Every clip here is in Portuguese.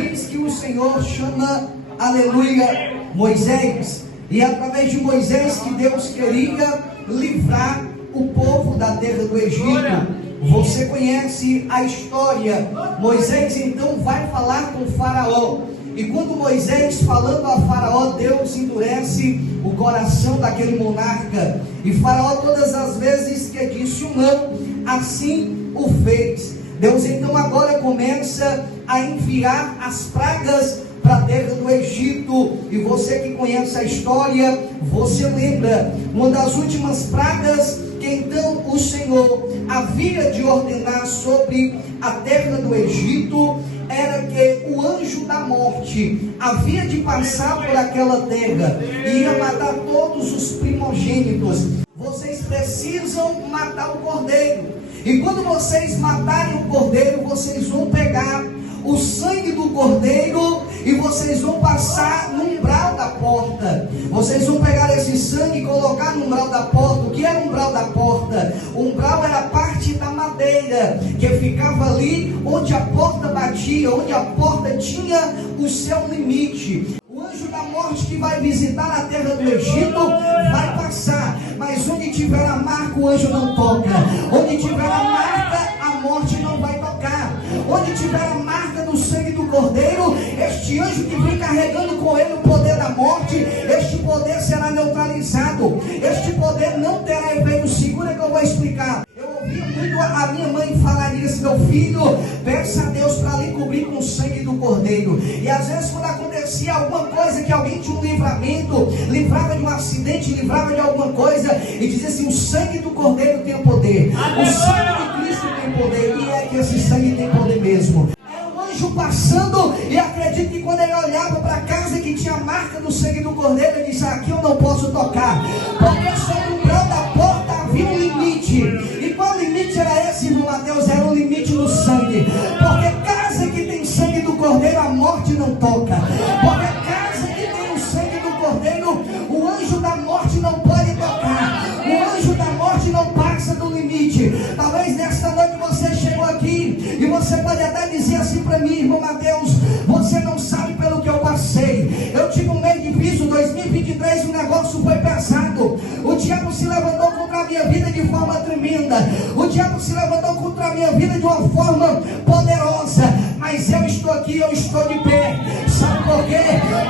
diz que o Senhor chama, aleluia, Moisés, e através de Moisés que Deus queria livrar o povo da terra do Egito. Você conhece a história. Moisés então vai falar com o Faraó, e quando Moisés falando a Faraó, Deus endurece o coração daquele monarca, e Faraó todas as vezes que disse um não, assim o fez. Deus então agora começa a enviar as pragas para a terra do Egito, e você que conhece a história, você lembra, uma das últimas pragas que então o Senhor havia de ordenar sobre a terra do Egito, era que o anjo da morte havia de passar por aquela terra, e ia matar todos os primogênitos. Vocês precisam matar o cordeiro, e quando vocês matarem o cordeiro, vocês vão pegar o sangue do cordeiro e vocês vão passar no umbral da porta. Vocês vão pegar esse sangue e colocar no umbral da porta. O que era o umbral da porta? O umbral era a parte da madeira que ficava ali onde a porta batia, onde a porta tinha o seu limite. O anjo da morte que vai visitar a terra do Egito vai passar, mas onde tiver a marca, o anjo não toca. Onde tiver a marca, a morte não vai tocar. Onde tiver a marca do sangue do cordeiro, este anjo que vem carregando com ele o poder da morte, este poder será neutralizado. Este poder não terá efeito. Segura que eu vou explicar. Eu ouvia muito a minha mãe falar isso: meu filho, peça a Deus para lhe cobrir com o sangue do cordeiro. E às vezes quando acontecia alguma coisa, que alguém tinha um livramento, livrava de um acidente, livrava de alguma coisa, e dizia assim: o sangue do cordeiro tem o poder, o sangue de Cristo tem poder. E é que esse sangue tem poder mesmo. Era um anjo passando, e acredito que quando ele olhava para a casa que tinha a marca do sangue do cordeiro, ele disse: aqui eu não posso tocar, porque sobre o umbral da porta havia um limite. E qual limite era esse, irmão Mateus? Era um limite no sangue, porque casa que tem sangue do cordeiro, a morte não toca. Porque casa que tem o sangue do cordeiro, o anjo da morte não pode tocar. O anjo da morte não passa do limite. Talvez nesta noite você chegou aqui e você pode até dizer assim para mim: irmão Mateus, você não sabe pelo que eu passei. Eu tive um mês difícil, 2023, o negócio foi pesado. O diabo se levantou contra a minha vida de forma tremenda. O diabo se levantou contra a minha vida de uma forma poderosa. Mas eu estou aqui, eu estou de pé. Sabe por quê?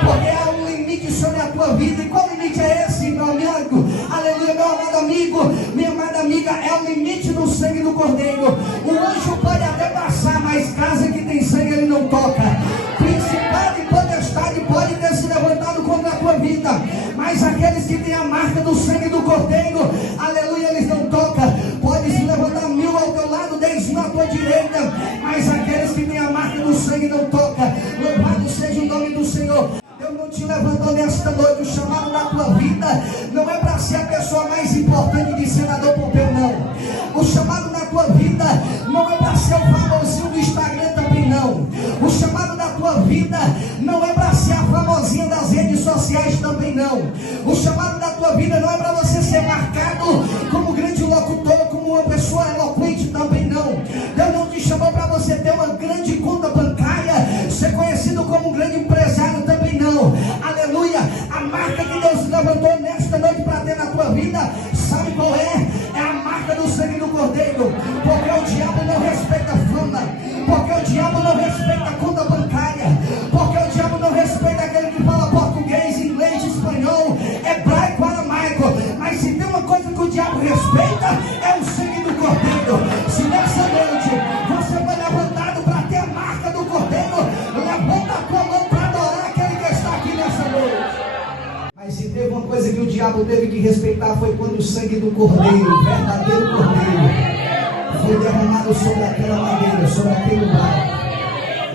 Porque há um limite sobre a tua vida. E qual limite é esse, meu amigo? Aleluia, meu amado amigo, minha amada amiga. É o limite do sangue do cordeiro. O anjo pode até passar, mas casa que tem sangue ele não toca. Principado e potestade pode ter se levantado contra a tua vida, mas aqueles que têm a marca do sangue do cordeiro, aleluia, eles não tocam. Pode se levantar 1000 ao teu lado, 10 à tua direita, mas aqueles que têm a marca do sangue não tocam. Louvado seja o nome do Senhor. Deus não te levantou nesta noite. O chamado da tua vida não é para ser a pessoa mais importante de senador Pompeu, não. O chamado da tua vida não é para ser o famosinho do Instagram também, não. O chamado da tua vida não é para ser a famosinha das redes sociais também, não. O chamado da tua vida não é para você ser marcado como grande locutor, como uma pessoa eloquente também, não. Deus não te chamou para você ter uma grande conta bancária, ser conhecido como um grande empresário também, não. Aleluia. A marca que Deus levantou nesta noite para ter na tua vida, sabe qual é? É a marca do sangue do cordeiro. Porque o diabo não respeita a fama, porque o diabo não respeita a conta bancária, porque o diabo não respeita aquele que fala português, inglês, espanhol, hebraico, aramaico. Mas se tem uma coisa que o diabo respeita, é o sangue do cordeiro. Se nessa noite você foi levantado para ter a marca do cordeiro, levanta a tua mão para adorar aquele que está aqui nessa noite. Mas se teve uma coisa que o diabo teve que respeitar, foi quando o sangue do cordeiro, o verdadeiro cordeiro, foi derramado sobre aquela madeira, sobre aquele lugar.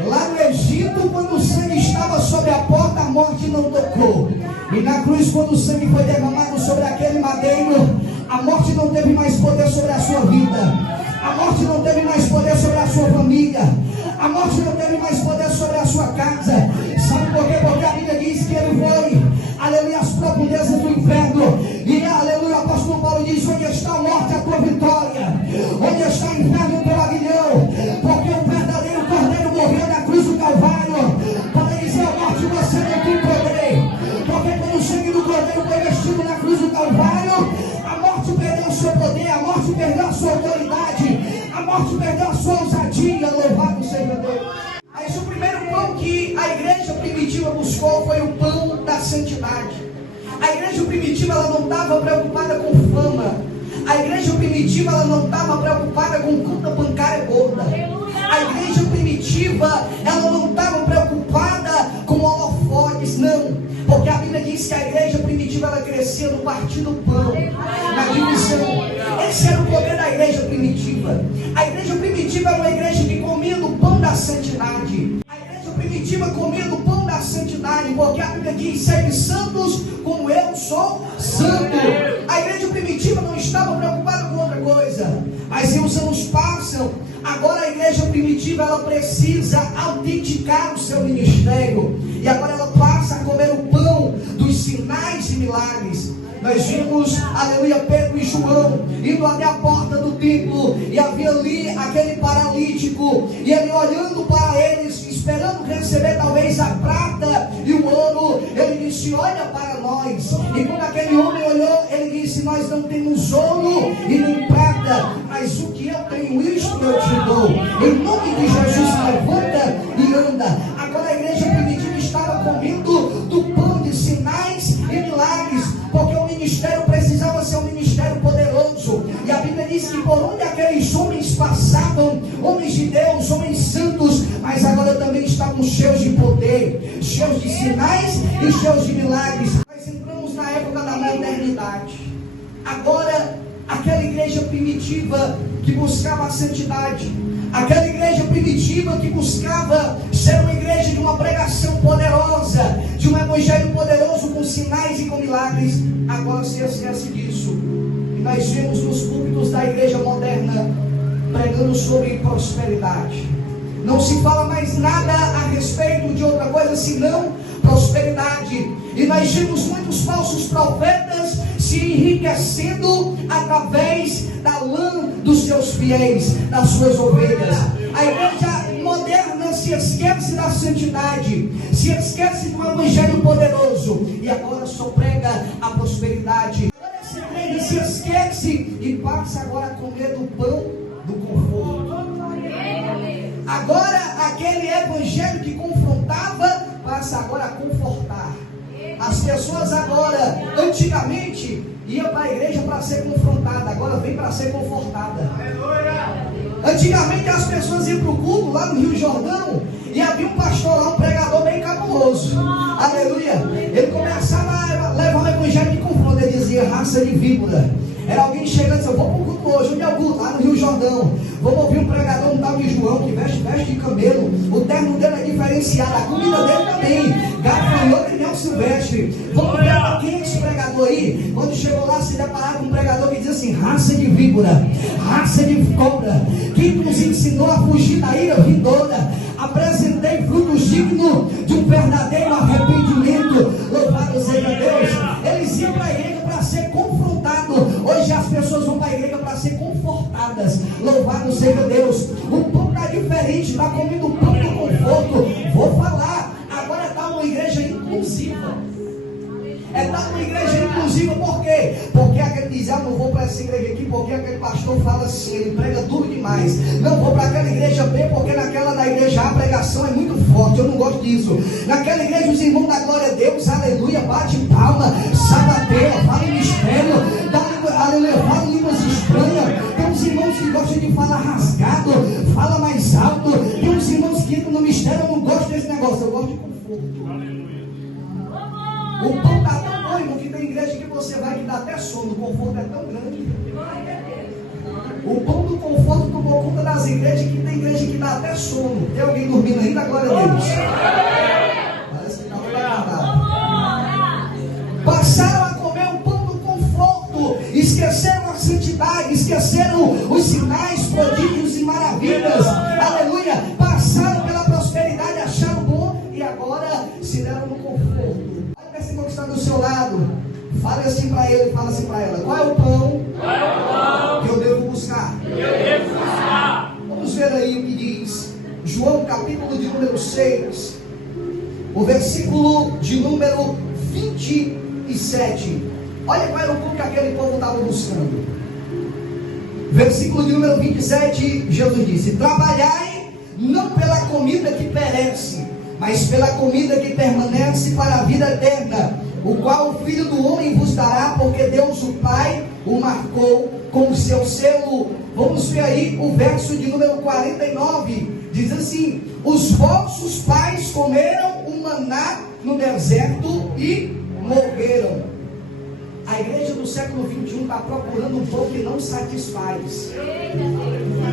Lá no Egito, quando o sangue estava sobre a porta, a morte não tocou. E na cruz, quando o sangue foi derramado sobre aquele madeiro, a morte não teve mais poder sobre a sua vida. A morte não teve mais poder sobre a sua família. A morte não teve mais poder sobre a sua casa. Sabe por quê? Porque a Bíblia diz que ele foi, aleluia, às profundezas do inferno. E aleluia, o apóstolo Paulo diz: onde está a morte, a tua vitória? Onde está o inferno, o teu aguilhão? Porque o verdadeiro cordeiro morreu na cruz do Calvário seja Deus. Mas o primeiro pão que a igreja primitiva buscou foi o pão da santidade. A igreja primitiva ela não estava preocupada com fama. A igreja primitiva ela não estava preocupada com conta bancária gorda. A igreja primitiva ela não estava preocupada com holofotes, não. Porque a Bíblia diz que a igreja primitiva ela crescia no partir do pão, na divisão. Esse era o poder da igreja primitiva. A igreja primitiva era uma igreja que comia do pão da santidade. A igreja primitiva comia do pão da santidade, porque a Bíblia diz: sede santos como eu sou santo. A igreja primitiva não estava preocupada com outra coisa. Mas os anos passam. Agora a igreja primitiva ela precisa autenticar o seu ministério. E agora ela passa a comer o pão dos sinais e milagres. Nós vimos, aleluia, Pedro e João indo até a porta do templo, e havia ali aquele paralítico, e ele olhando para eles, esperando receber talvez a prata e o ouro, ele disse: olha para nós. E quando aquele homem olhou, ele disse: nós não temos ouro e nem prata, mas o que eu tenho, isto eu te dou. Em nome de Jesus, levanta e anda. Agora a igreja primitiva estava comendo do pão de sinais e milagres, porque o ministério precisava ser um ministério poderoso. E a Bíblia diz que por onde aqueles homens passavam, homens de Deus, homens santos, mas agora também estavam cheios de poder, cheios de sinais e cheios de milagres. Nós entramos na época da modernidade. Agora, aquela igreja primitiva que buscava a santidade, aquela igreja primitiva que buscava ser uma igreja de uma pregação poderosa, de um evangelho poderoso com sinais e com milagres, agora se esquece disso. E nós vemos nos púlpitos da igreja moderna pregando sobre prosperidade. Não se fala mais nada a respeito de outra coisa senão prosperidade. E nós vimos muitos falsos profetas se enriquecendo através da lã dos seus fiéis, das suas ovelhas. A igreja moderna se esquece da santidade, se esquece do evangelho poderoso, e agora só prega a prosperidade. Agora essa igreja se esquece e passa agora a comer do pão do conforto. Agora aquele evangelho que confrontava passa agora a confortar. As pessoas agora, antigamente, iam para a igreja para ser confrontada, agora vem para ser confortada. Antigamente as pessoas iam para o culto lá no Rio Jordão, e havia um pastor lá, um pregador bem cabuloso. Aleluia. Ele começava a levar um evangelho de confronto. Ele dizia: raça de víbora. Era alguém chegando e disse: eu vou para o culto hoje. Onde é o culto? Lá no Rio Jordão. Vamos ouvir um pregador, um tal de João, que veste de camelo. O terno dele é diferenciado, a comida dele também. Gafanhoto e Nel Silvestre. Vamos ver quem é esse pregador aí. Quando chegou lá, se deparava com um pregador que dizia assim: raça de víbora, raça de cobra, que nos ensinou a fugir da ira vindoura. Apresentei frutos dignos de um verdadeiro arrependimento. Louvado seja Deus. Eles iam para a igreja para ser confrontados. Hoje as pessoas vão para a igreja para ser confortadas. Louvado seja Deus. O pão está diferente, está comendo o pão do conforto. Vou falar, agora está uma igreja inclusiva. Está uma igreja inclusiva, por quê? Porque aquele diz: eu não vou para essa igreja aqui porque aquele pastor fala assim, ele prega duro demais. Não vou para aquela igreja B porque naquela da igreja A pregação é muito forte, eu não gosto disso. Naquela igreja os irmãos da glória a Deus, aleluia, bate palma, sabateia, fala em mistério, aleluia, fala em línguas estranhas. Tem uns irmãos que gostam de falar rasgado, fala mais alto. Tem uns irmãos que entram no mistério, eu não gosto desse negócio, eu gosto de conforto. O pão está tão bom, irmão, que tem igreja que você vai que dá até sono. O conforto é tão grande. O pão do conforto tomou conta das igrejas, que tem igreja que dá até sono. Tem alguém dormindo ainda? Glória a Deus. Parece que está tudo acabado. Passaram a comer o pão do conforto, esqueceram a santidade, esqueceram os sinais, prodígios e maravilhas. Aleluia. Passaram pela prosperidade, acharam bom e agora se deram no conforto. Esse irmão que está do seu lado, fale assim para ele, fala assim para ela: qual é o pão que eu devo buscar? Vamos ver aí o que diz João, capítulo de número 6, o versículo de número 27. Olha qual era o pão que aquele povo estava buscando. Versículo de número 27, Jesus disse: trabalhai não pela mas pela comida que permanece para a vida eterna, o qual o Filho do Homem vos dará, porque Deus o Pai o marcou com o seu selo. Vamos ver aí o verso de número 49, diz assim: os vossos pais comeram o maná no deserto e morreram. A igreja do século 21 está procurando um povo que não satisfaz.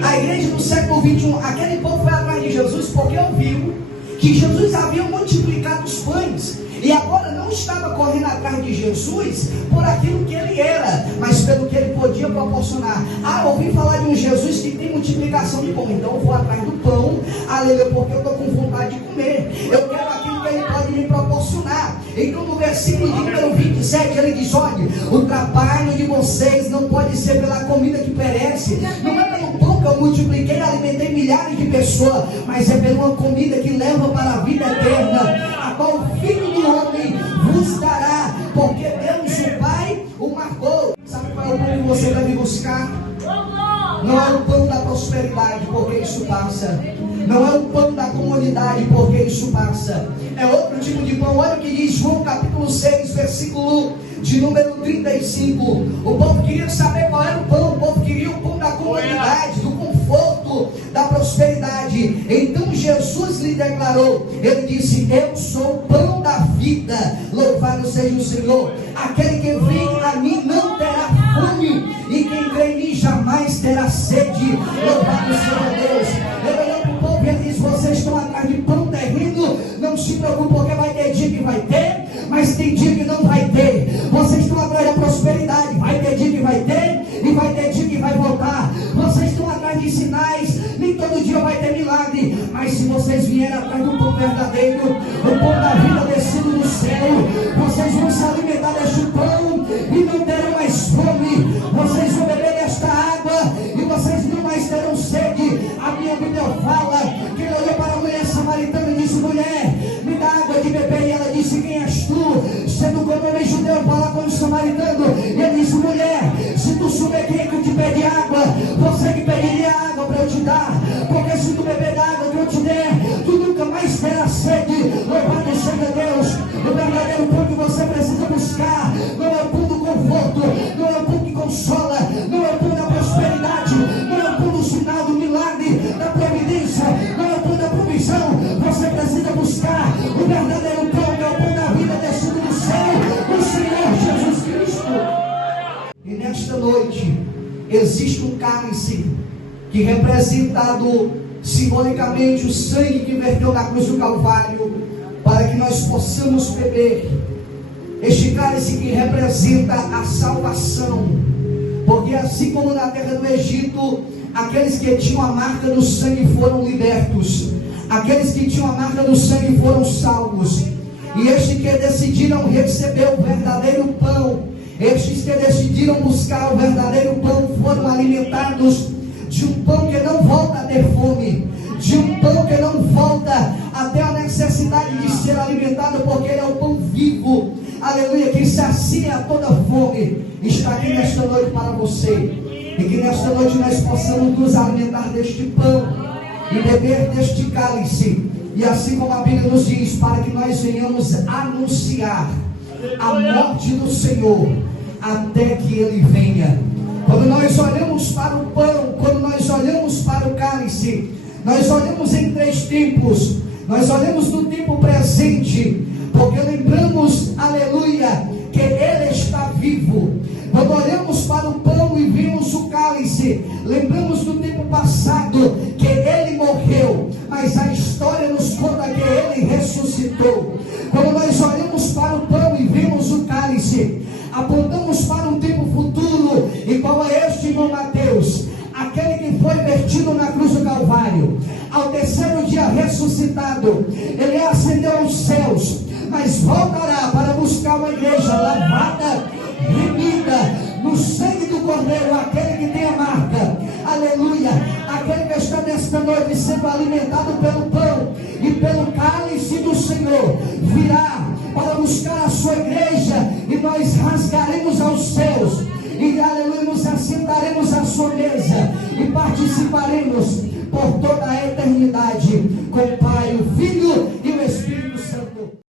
A igreja do século 21, aquele povo foi atrás de Jesus porque ouviu que Jesus havia multiplicado os pães, e agora não estava correndo atrás de Jesus por aquilo que ele era, mas pelo que ele podia proporcionar. Ouvi falar de um Jesus que tem multiplicação de pão, então eu vou atrás do pão, aleluia, porque eu estou com vontade de comer, eu quero aquilo que ele pode me proporcionar. Então no versículo de número 27 ele diz: olha, o trabalho de vocês não pode ser pela comida que perece, não é pelo pão que eu multipliquei, alimentei milhares de pessoas, mas é pela uma comida que leva para a vida eterna, a qual o Filho do Homem vos dará, porque Deus o Pai o marcou. Sabe qual é o pão que você deve buscar? Não é o pão da prosperidade, porque isso passa. Não é o pão da comunidade, porque isso passa. É outro tipo de pão. Olha o que diz João capítulo 6, versículo de número 35. O povo queria saber qual era o pão. O povo queria o pão da comunidade, do conforto, da prosperidade. Então Jesus lhe declarou, ele disse: eu sou o pão da vida, louvado seja o Senhor. Aquele que vem a mim não terá fome, e quem crê em mim jamais terá sede. Louvado seja Deus. Ele olhou para o povo e ele disse: vocês estão atrás de pão terreno, não se preocupem, porque vai ter dia que vai ter, mas tem dia que não vai ter. Vocês estão atrás da prosperidade, vai ter dia que vai ter, e vai ter dia que vai voltar. Vocês estão atrás de sinais, nem todo dia vai ter milagre, mas se vocês vierem atrás do pão verdadeiro, o pão da vida descido do céu, vocês vão se alimentar deste pão e não terão mais fome. Vocês vão beber desta água e vocês não mais terão sede. A minha Bíblia fala que ele olhou para a mulher samaritana e disse: mulher, me dá água de beber. E ela disse: quem és tu? Sendo como homem judeu, fala com o samaritano. E ele disse: mulher, se tu souber quem é que te pede água, você que pediria água para eu te dar, porque se tu beber da água que eu te der, tu nunca mais terás sede. Louvado seja Deus. O verdadeiro pão que você precisa buscar não é o pão do conforto, não é o pão que consola, não é o pão da prosperidade, não é o pão do sinal, do milagre, da providência, não é o pão da provisão. Você precisa buscar o verdadeiro pão, que é o pão da vida descido do céu, o Senhor Jesus Cristo. E nesta noite existe um cálice que representado simbolicamente o sangue que verteu na cruz do Calvário, para que nós possamos beber. Este cálice que representa a salvação, porque assim como na terra do Egito, aqueles que tinham a marca do sangue foram libertos, aqueles que tinham a marca do sangue foram salvos, e estes que decidiram receber o verdadeiro pão, estes que decidiram buscar o verdadeiro pão, foram alimentados de um pão que não volta a ter fome, de um pão que não volta a ter a necessidade de ser alimentado, porque ele é o pão vivo, aleluia, que sacia toda fome. Está aqui nesta noite para você, e que nesta noite nós possamos nos alimentar deste pão e beber deste cálice, e assim como a Bíblia nos diz, para que nós venhamos anunciar a morte do Senhor até que ele venha. Quando nós olhamos para o pão, quando nós olhamos para o cálice, nós olhamos em três tempos. Nós olhamos no tempo presente, porque lembramos, aleluia, que ele está vivo. Quando olhamos para o pão e vimos o cálice, lembramos do tempo passado, que ele morreu, mas a história nos conta que ele ressuscitou. Quando nós olhamos para o pão e vimos o cálice, apontamos para um tempo futuro, igual a este, irmão Mateus, aquele que foi vertido na cruz do Calvário, ao terceiro dia ressuscitado, ele ascendeu aos céus, mas voltará para buscar uma igreja lavada, remida no sangue do Cordeiro, aquele que tem a marca, aleluia, aquele que está nesta noite sendo alimentado pelo pão e pelo cálice do Senhor, virá para buscar a sua igreja, e nós rasgaremos aos céus, e aleluia, nos assentaremos à sua mesa, e participaremos por toda a eternidade com o Pai, o Filho e